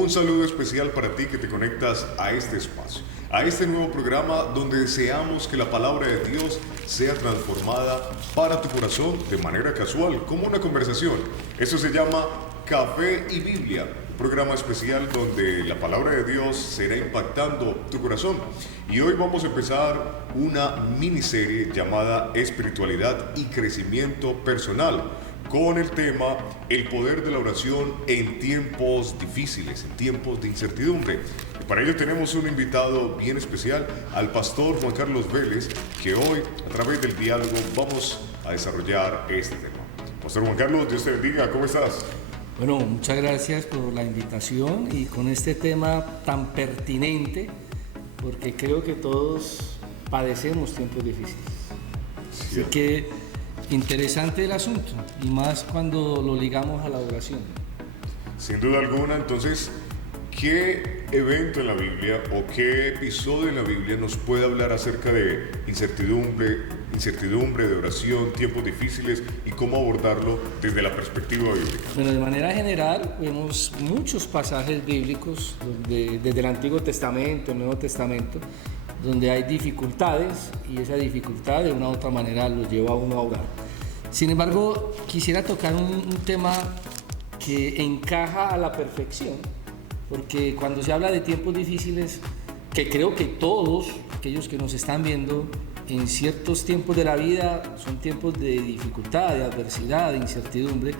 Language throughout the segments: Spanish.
Un saludo especial para ti que te conectas a este espacio, a este nuevo programa donde deseamos que la palabra de Dios sea transformada para tu corazón de manera casual, como una conversación. Eso se llama Café y Biblia, un programa especial donde la palabra de Dios será impactando tu corazón. Y hoy vamos a empezar una miniserie llamada Espiritualidad y Crecimiento Personal, con el tema el poder de la oración en tiempos difíciles, en tiempos de incertidumbre. Y para ello tenemos un invitado bien especial, al pastor Juan Carlos Vélez, que hoy, a través del diálogo, vamos a desarrollar este tema. Pastor Juan Carlos, Dios te bendiga, ¿cómo estás? Bueno, muchas gracias por la invitación y con este tema tan pertinente, porque creo que todos padecemos tiempos difíciles. Sí. Así que interesante el asunto, y más cuando lo ligamos a la oración. Sin duda alguna, entonces, ¿qué evento en la Biblia o qué episodio en la Biblia nos puede hablar acerca de incertidumbre, de oración, tiempos difíciles y cómo abordarlo desde la perspectiva bíblica? Bueno, de manera general vemos muchos pasajes bíblicos desde el Antiguo Testamento, el Nuevo Testamento, donde hay dificultades y esa dificultad de una u otra manera lo lleva a uno a orar. Sin embargo, quisiera tocar un tema que encaja a la perfección, porque cuando se habla de tiempos difíciles, que creo que todos aquellos que nos están viendo en ciertos tiempos de la vida son tiempos de dificultad, de adversidad, de incertidumbre,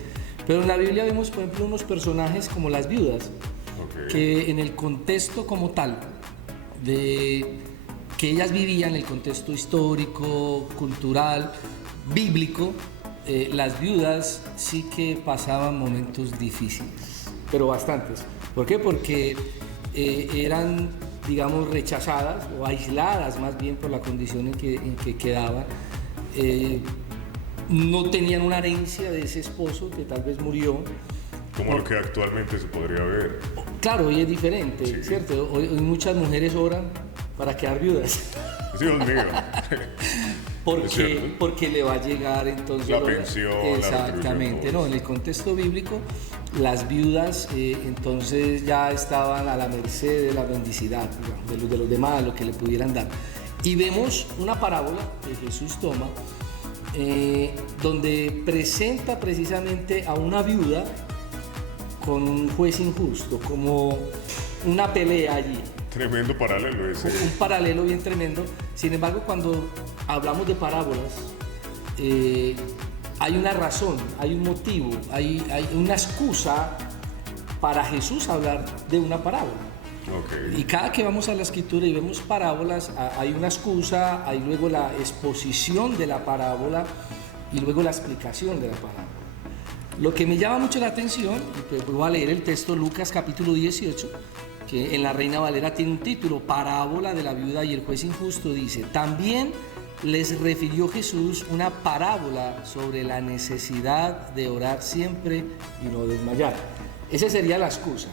pero en la Biblia vemos, por ejemplo, unos personajes como las viudas, que en el contexto como tal de que ellas vivían, el contexto histórico, cultural, bíblico, las viudas sí que pasaban momentos difíciles, pero bastantes. ¿Por qué? Porque eran, digamos, rechazadas o aisladas más bien por la condición en que quedaban. No tenían una herencia de ese esposo que tal vez murió. Como lo que actualmente se podría ver. Claro, hoy es diferente, Sí. ¿cierto? Hoy muchas mujeres oran para quedar viudas. Dios mío. Porque le va a llegar entonces la pensión, exactamente, la no, en el contexto bíblico las viudas entonces ya estaban a la merced de la bendicidad, digamos, de los demás, lo que le pudieran dar. Y vemos una parábola que Jesús toma donde presenta precisamente a una viuda con un juez injusto, como una pelea allí. Tremendo paralelo ese. Un paralelo bien tremendo. Sin embargo, cuando hablamos de parábolas, hay una razón, hay un motivo, hay una excusa para Jesús hablar de una parábola. Okay. Y cada que vamos a la escritura y vemos parábolas, hay una excusa, hay luego la exposición de la parábola y luego la explicación de la parábola. Lo que me llama mucho la atención, y pues voy a leer el texto, Lucas capítulo 18, que en la Reina Valera tiene un título, Parábola de la viuda y el juez injusto. Dice: también les refirió Jesús una parábola sobre la necesidad de orar siempre y no desmayar. Esa sería la excusa.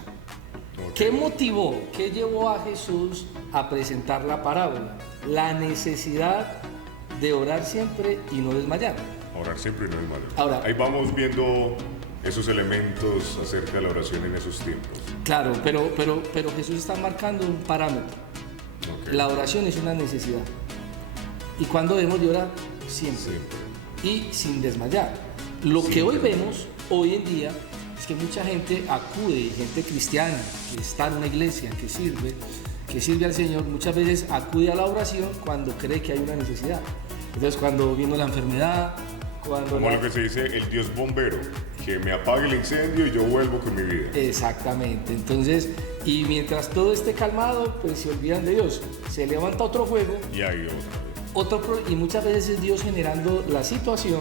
Okay. ¿Qué motivó, qué llevó a Jesús a presentar la parábola? La necesidad de orar siempre y no desmayar. Orar siempre y no es malo. Ahora, ahí vamos viendo esos elementos acerca de la oración en esos tiempos. Claro, pero Jesús está marcando un parámetro. Okay. La oración es una necesidad. ¿Y cuándo debemos de orar? Siempre. Y sin desmayar. Lo que hoy vemos, hoy en día, es que mucha gente acude, gente cristiana, que está en una iglesia, que sirve al Señor, muchas veces acude a la oración cuando cree que hay una necesidad. Entonces, cuando vino la enfermedad, como lo que se dice, el Dios bombero, que me apague el incendio y yo vuelvo con mi vida. Exactamente. Entonces, y mientras todo esté calmado, pues se olvidan de Dios. Se levanta otro fuego. Y ahí otra vez. Y muchas veces es Dios generando la situación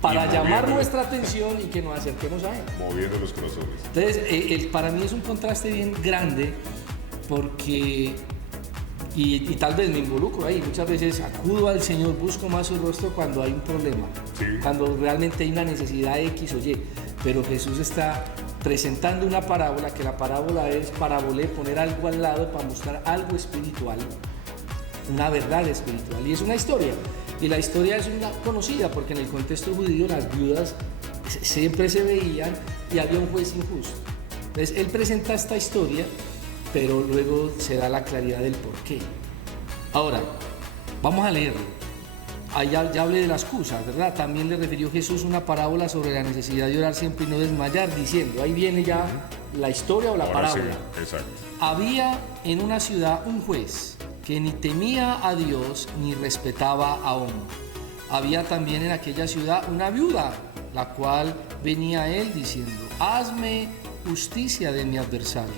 para llamar nuestra atención y que nos acerquemos a Él. Moviendo los corazones. Entonces, para mí es un contraste bien grande porque... Y tal vez me involucro ahí, muchas veces acudo al Señor, busco más su rostro cuando hay un problema, sí, cuando realmente hay una necesidad X o Y, pero Jesús está presentando una parábola, que la parábola es parabolé, poner algo al lado para mostrar algo espiritual, una verdad espiritual, y es una historia, y la historia es una conocida porque en el contexto judío las viudas siempre se veían y había un juez injusto. Entonces, él presenta esta historia, pero luego se da la claridad del por qué. Ahora, vamos a leerlo. Ya hablé de la excusa, ¿verdad? También le refirió Jesús una parábola sobre la necesidad de orar siempre y no desmayar, diciendo, ahí viene ya la historia o la parábola. Sí, exacto. Había en una ciudad un juez que ni temía a Dios ni respetaba a hombre. Había también en aquella ciudad una viuda, la cual venía a él diciendo, hazme justicia de mi adversario.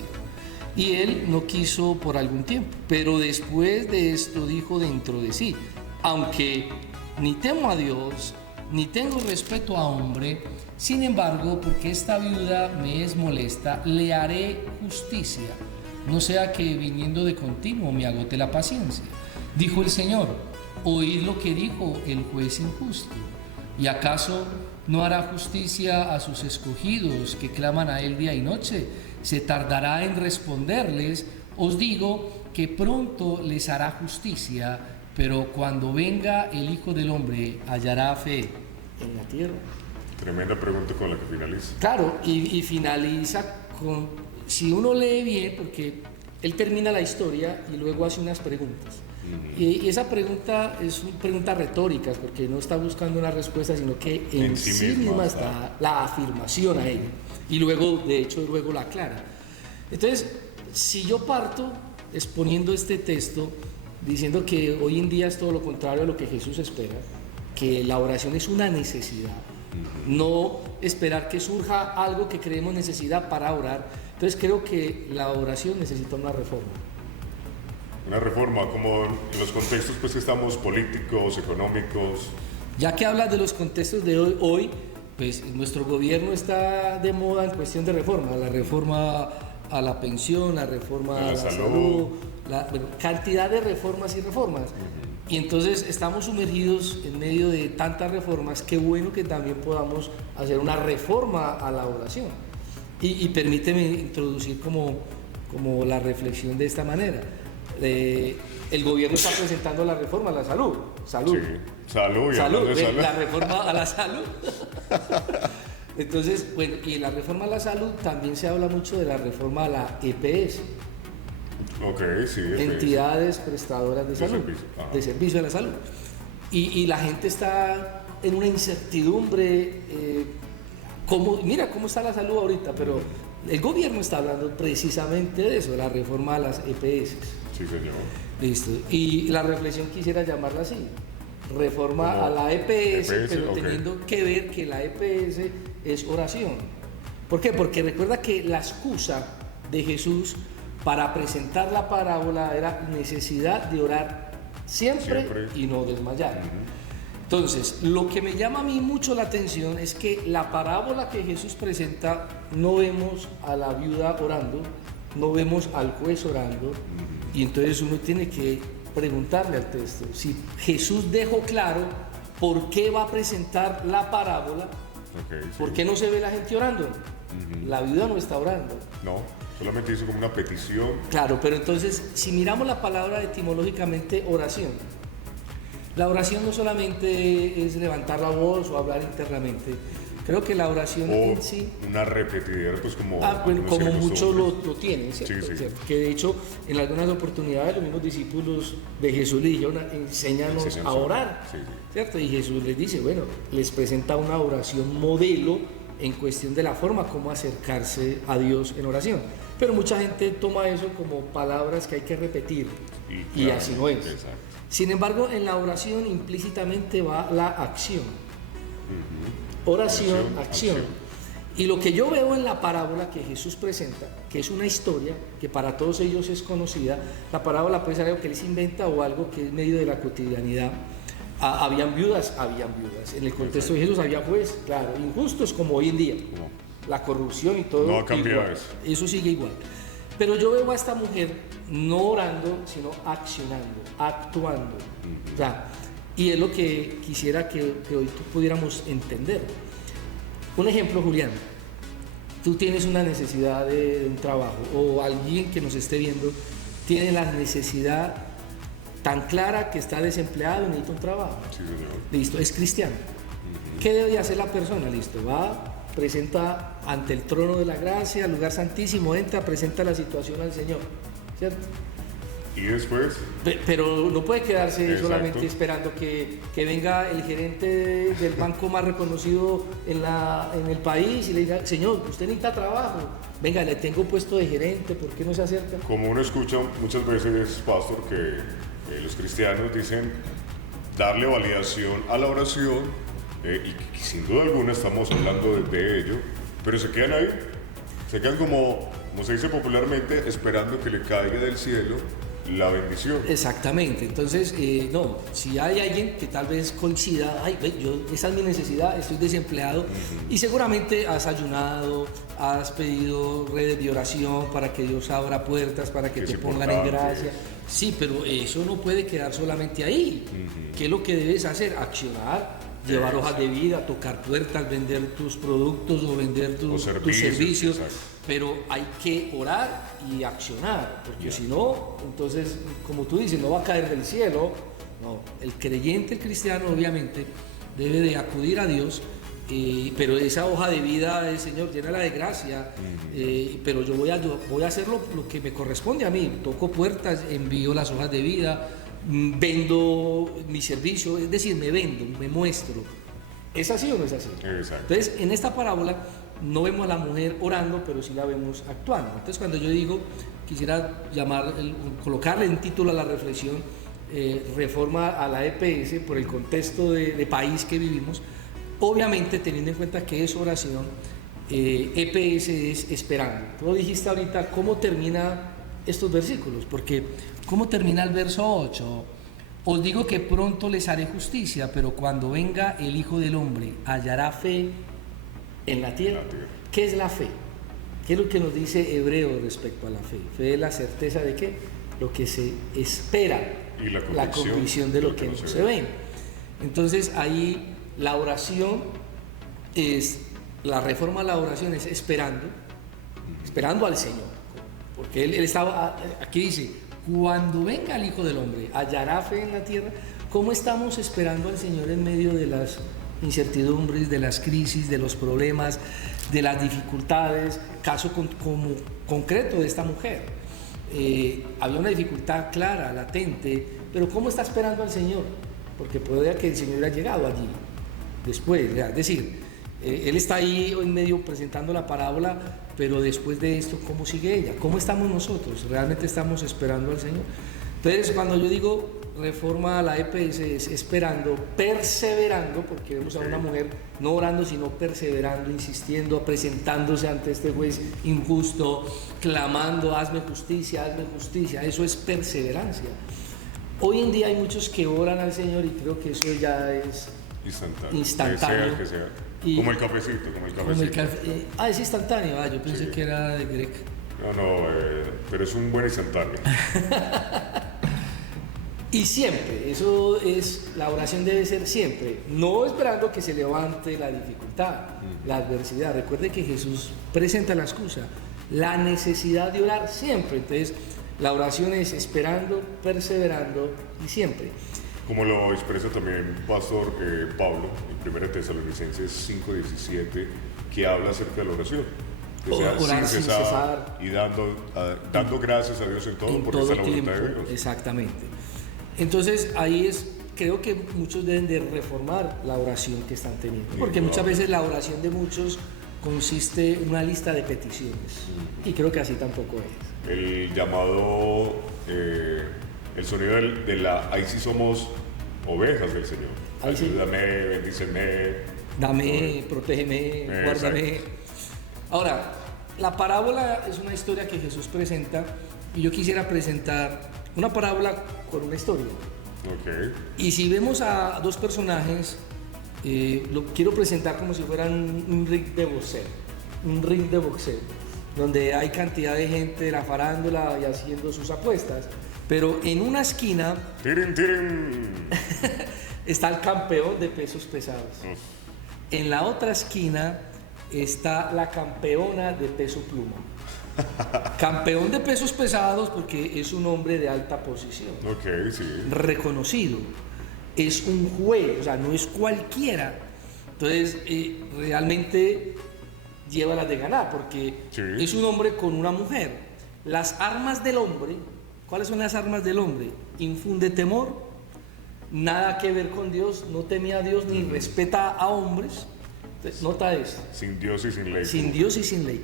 Y él no quiso por algún tiempo, pero después de esto dijo dentro de sí, aunque ni temo a Dios, ni tengo respeto a hombre, sin embargo, porque esta viuda me es molesta, le haré justicia, no sea que viniendo de continuo me agote la paciencia. Dijo el Señor, oíd lo que dijo el juez injusto, ¿y acaso no hará justicia a sus escogidos que claman a él día y noche? Se tardará en responderles, os digo que pronto les hará justicia, pero cuando venga el Hijo del Hombre, ¿hallará fe en la tierra? Tremenda pregunta con la que finaliza. Claro, y finaliza con, si uno lee bien, porque él termina la historia y luego hace unas preguntas. Y esa pregunta es una pregunta retórica, porque no está buscando una respuesta, sino que en sí misma está la afirmación a ella. Y luego, de hecho, luego la aclara. Entonces, si yo parto exponiendo este texto, diciendo que hoy en día es todo lo contrario a lo que Jesús espera, que la oración es una necesidad, no esperar que surja algo que creemos necesidad para orar. Entonces creo que la oración necesita una reforma. Una reforma, como en los contextos pues que estamos políticos, económicos. Ya que hablas de los contextos de hoy, pues nuestro gobierno está de moda en cuestión de reforma, la reforma a la pensión, la reforma a la salud, cantidad de reformas y reformas. Y entonces estamos sumergidos en medio de tantas reformas, qué bueno que también podamos hacer una reforma a la oración. Y permíteme introducir como la reflexión de esta manera. El gobierno está presentando la reforma a la salud. Salud. Sí, salud. La reforma a la salud. Entonces, bueno, y en la reforma a la salud también se habla mucho de la reforma a la EPS. Ok, sí. EPS. Entidades prestadoras de salud, de servicio a la salud. Y la gente está en una incertidumbre. Mira cómo está la salud ahorita, pero el gobierno está hablando precisamente de eso, de la reforma a las EPS. Sí, señor. Listo. Y la reflexión quisiera llamarla así. Reforma a la EPS, pero teniendo que ver que la EPS es oración. ¿Por qué? Porque recuerda que la excusa de Jesús para presentar la parábola era necesidad de orar siempre. Y no desmayar. Entonces, lo que me llama a mí mucho la atención es que la parábola que Jesús presenta, no vemos a la viuda orando, no vemos al juez orando, y entonces uno tiene que preguntarle al texto, si Jesús dejó claro por qué va a presentar la parábola, ¿por qué no se ve la gente orando? La viuda no está orando. No, solamente hizo como una petición. Claro, pero entonces, si miramos la palabra etimológicamente oración, la oración no solamente es levantar la voz o hablar internamente. Creo que la oración en sí... una repetidera, pues como... como muchos lo tienen, ¿cierto? Sí. ¿Cierto? Que de hecho, en algunas oportunidades, los mismos discípulos de Jesús le dijeron, enséñanos a orar, ¿cierto? Y Jesús les dice, bueno, les presenta una oración modelo en cuestión de la forma como acercarse a Dios en oración. Pero mucha gente toma eso como palabras que hay que repetir, y así no es. Exacto. Sin embargo, en la oración implícitamente va la acción. Oración, acción. Y lo que yo veo en la parábola que Jesús presenta, que es una historia que para todos ellos es conocida, la parábola puede ser algo que él se inventa o algo que es medio de la cotidianidad. Habían viudas. En el contexto de Jesús había jueces, claro, injustos como hoy en día. La corrupción y todo. No ha cambiado igual. Eso sigue igual. Pero yo veo a esta mujer no orando, sino accionando, actuando. O sea, y es lo que quisiera que hoy pudiéramos entender. Un ejemplo, Julián. Tú tienes una necesidad de un trabajo, o alguien que nos esté viendo tiene la necesidad tan clara que está desempleado y necesita un trabajo. Sí, señor. Listo, es cristiano. ¿Qué debe hacer la persona? Listo, va, presenta ante el trono de la gracia, al lugar santísimo, entra, presenta la situación al Señor, ¿cierto? Y después... Pero no puede quedarse Exacto. solamente esperando que venga el gerente del banco más reconocido en el país y le diga, señor, usted necesita trabajo, venga, le tengo puesto de gerente, ¿por qué no se acerca? Como uno escucha muchas veces, pastor, que los cristianos dicen darle validación a la oración, y sin duda alguna estamos hablando de ello, pero se quedan ahí, se quedan como se dice popularmente, esperando que le caiga del cielo la bendición. Exactamente, entonces, no, si hay alguien que tal vez coincida, esa es mi necesidad, estoy desempleado, y seguramente has ayunado, has pedido redes de oración para que Dios abra puertas, para que te pongan en gracia. Sí, pero eso no puede quedar solamente ahí. ¿Qué es lo que debes hacer? Accionar, llevar hojas de vida, tocar puertas, vender tus productos o vender tus servicios. Pero hay que orar y accionar, porque si no, entonces, como tú dices, no va a caer del cielo. No, el creyente, el cristiano, obviamente, debe de acudir a Dios, pero esa hoja de vida, Señor, llénala de gracia, pero yo voy a hacer lo que me corresponde a mí. Toco puertas, envío las hojas de vida, vendo mi servicio, es decir, me vendo, me muestro. ¿Es así o no es así? Exacto. Entonces, en esta parábola no vemos a la mujer orando, pero sí la vemos actuando. Entonces, cuando yo digo, quisiera colocarle un título a la reflexión, reforma a la EPS por el contexto de país que vivimos, obviamente teniendo en cuenta que es oración, EPS es esperando. Tú dijiste ahorita cómo termina estos versículos, porque ¿cómo termina el verso 8? Os digo que pronto les haré justicia, pero cuando venga el Hijo del Hombre, ¿hallará fe en la tierra? ¿Qué es la fe? ¿Qué es lo que nos dice Hebreo respecto a la fe? Fe es la certeza de qué? Lo que se espera, y la convicción de lo que no se ve. Entonces ahí la oración la reforma a la oración es esperando al Señor, porque él estaba, aquí dice, cuando venga el Hijo del Hombre, ¿hallará fe en la tierra? ¿Cómo estamos esperando al Señor en medio de las incertidumbres, de las crisis, de los problemas, de las dificultades? Caso como concreto de esta mujer. Había una dificultad clara, latente, pero ¿cómo está esperando al Señor? Porque puede que el Señor haya llegado allí después, es decir, Él está ahí en medio presentando la parábola, pero después de esto, ¿cómo sigue ella? ¿Cómo estamos nosotros? ¿Realmente estamos esperando al Señor? Entonces, cuando yo digo reforma a la EPS, es esperando, perseverando, porque vemos a una mujer no orando, sino perseverando, insistiendo, presentándose ante este juez injusto, clamando, hazme justicia, eso es perseverancia. Hoy en día hay muchos que oran al Señor y creo que eso ya es instantáneo. Que sea. Como el cafecito. Es instantáneo. Yo pensé que era de Greg. No, pero es un buen instantáneo. Y siempre, eso es, la oración debe ser siempre, no esperando que se levante la dificultad, la adversidad. Recuerde que Jesús presenta la excusa, la necesidad de orar siempre. Entonces, la oración es esperando, perseverando y siempre. Como lo expresa también Pastor Pablo en 1 Tesalonicenses 5:17, que habla acerca de la oración. O sea, orar sin cesar y dando gracias a Dios en todo, porque esa es la voluntad de Dios. Exactamente. Entonces, ahí creo que muchos deben de reformar la oración que están teniendo, porque muchas veces la oración de muchos consiste en una lista de peticiones, y creo que así tampoco es. El llamado, el sonido ahí sí somos ovejas del Señor. Ayúdame, bendíceme. Dame, protégeme, guárdame. Ahora, la parábola es una historia que Jesús presenta, y yo quisiera presentar una parábola con una historia. Okay. Y si vemos a dos personajes, lo quiero presentar como si fueran un ring de boxeo, donde hay cantidad de gente de la farándula y haciendo sus apuestas, pero en una esquina está el campeón de pesos pesados. En la otra esquina está la campeona de peso pluma. Campeón de pesos pesados porque es un hombre de alta posición, reconocido, es un juez, o sea, no es cualquiera. Entonces, realmente lleva las de ganar, porque Sí. es un hombre con una mujer. Las armas del hombre, ¿cuáles son las armas del hombre? Infunde temor, nada que ver con Dios, no teme a Dios ni respeta a hombres. Entonces, nota esto. Sin Dios y sin ley. Sin Dios y sin ley.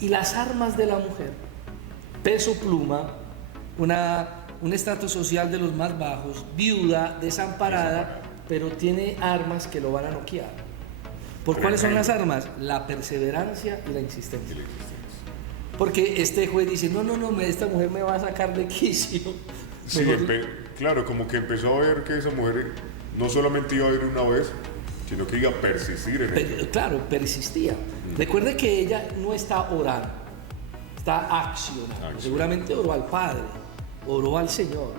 Y las armas de la mujer, peso pluma, un estrato social de los más bajos, viuda, desamparada, pero tiene armas que lo van a noquear. ¿Por cuáles son las armas? La perseverancia y la insistencia. Porque este juez dice, no, esta mujer me va a sacar de quicio. Sí, claro, como que empezó a ver que esa mujer no solamente iba a ir una vez, sino que iba a persistir en ello. Claro, persistía. Recuerde que ella no está orando, está accionando. Seguramente oró al Padre, oró al Señor,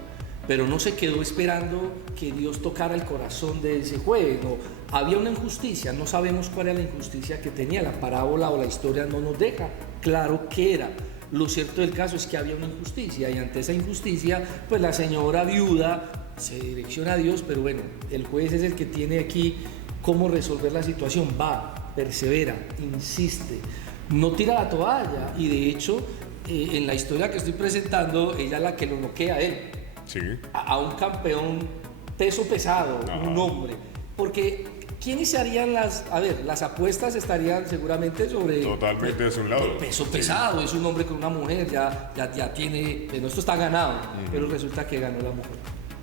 pero no se quedó esperando que Dios tocara el corazón de ese juez. No, había una injusticia, no sabemos cuál era la injusticia que tenía. La parábola o la historia no nos deja claro qué era. Lo cierto del caso es que había una injusticia, y ante esa injusticia, pues la señora viuda se direcciona a Dios, pero bueno, el juez es el que tiene aquí cómo resolver la situación. Va, persevera, insiste, no tira la toalla, y de hecho, en la historia que estoy presentando, ella es la que lo noquea a él, Sí. a un campeón peso pesado, un hombre, porque ¿quiénes se harían las apuestas? Estarían seguramente sobre Totalmente de su lado. peso pesado, es un hombre con una mujer, ya tiene, bueno, esto está ganado, pero resulta que ganó la mujer.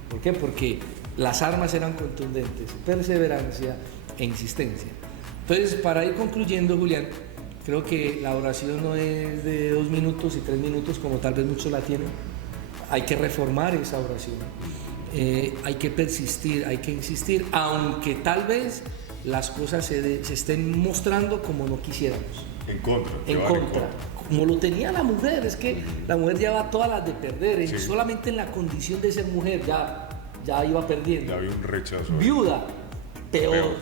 ¿Por qué? Porque las armas eran contundentes, perseverancia e insistencia. Entonces, para ir concluyendo, Julián, creo que la oración no es de 2 minutos y 3 minutos como tal vez muchos la tienen. Hay que reformar esa oración. Hay que persistir, hay que insistir, aunque tal vez las cosas se estén mostrando como no quisiéramos. En contra. Como lo tenía la mujer, es que la mujer lleva todas las de perder, Sí. Solamente en la condición de ser mujer ya iba perdiendo. Ya había un rechazo. Viuda, peor.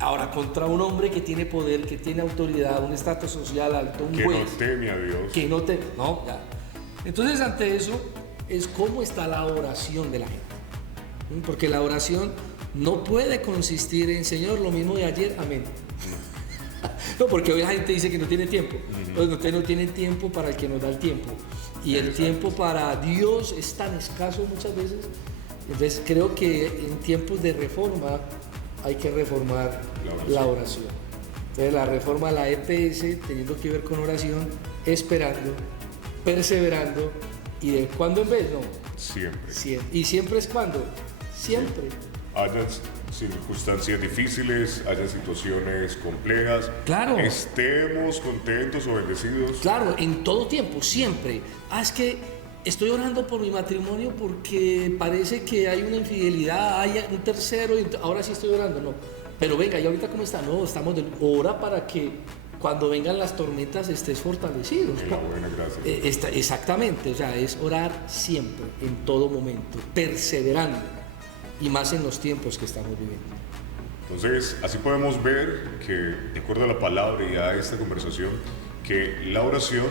Ahora, contra un hombre que tiene poder, que tiene autoridad, un estatus social alto, un Que juez. no teme a Dios. Que no te... No, ya. Entonces, ante eso, es cómo está la oración de la gente. Porque la oración no puede consistir en, Señor, lo mismo de ayer, amén. No, porque hoy la gente dice que no tiene tiempo. Pues usted no tiene tiempo para el que nos da el tiempo. Y el tiempo para Dios es tan escaso muchas veces. Entonces, creo que en tiempos de reforma hay que reformar la oración. Entonces, la reforma a la EPS, teniendo que ver con oración, esperando, perseverando, y de cuándo en vez, no. Siempre. ¿Y siempre es cuándo? Siempre. Hayan circunstancias difíciles, hayan situaciones complejas. Claro. Estemos contentos o bendecidos. Claro, en todo tiempo, siempre. Es que estoy orando por mi matrimonio porque parece que hay una infidelidad, hay un tercero, y ahora sí estoy orando. No, pero venga, ¿y ahorita cómo está? No, estamos ora para que cuando vengan las tormentas estés fortalecido. En la buena gracia. Exactamente, o sea, es orar siempre, en todo momento, perseverando, y más en los tiempos que estamos viviendo. Entonces, así podemos ver que, de acuerdo a la palabra y a esta conversación, que la oración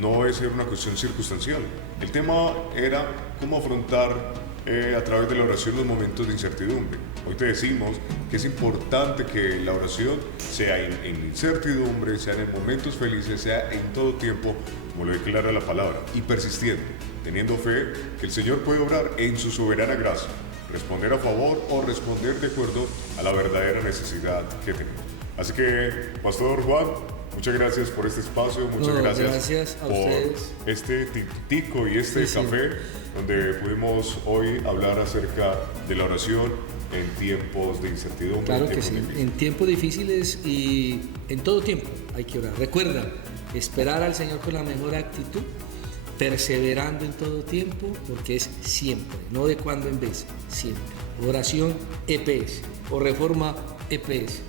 no es una cuestión circunstancial. El tema era cómo afrontar a través de la oración los momentos de incertidumbre. Hoy te decimos que es importante que la oración sea en incertidumbre, sea en momentos felices, sea en todo tiempo, como lo declara la palabra, y persistiendo, teniendo fe que el Señor puede obrar en su soberana gracia, responder a favor o responder de acuerdo a la verdadera necesidad que tenemos. Así que, Pastor Juan, muchas gracias por este espacio, muchas gracias a por ustedes. este tintico y este café, donde pudimos hoy hablar acerca de la oración en tiempos de incertidumbre. Claro que sí, en tiempos difíciles y en todo tiempo hay que orar. Recuerda, esperar al Señor con la mejor actitud, perseverando en todo tiempo, porque es siempre, no de cuando en vez, siempre. Oración EPS o Reforma EPS.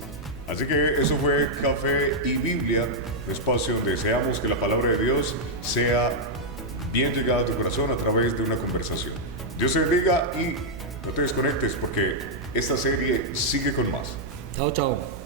Así que eso fue Café y Biblia, un espacio donde deseamos que la palabra de Dios sea bien llegada a tu corazón a través de una conversación. Dios te bendiga y no te desconectes porque esta serie sigue con más. Chao, chao.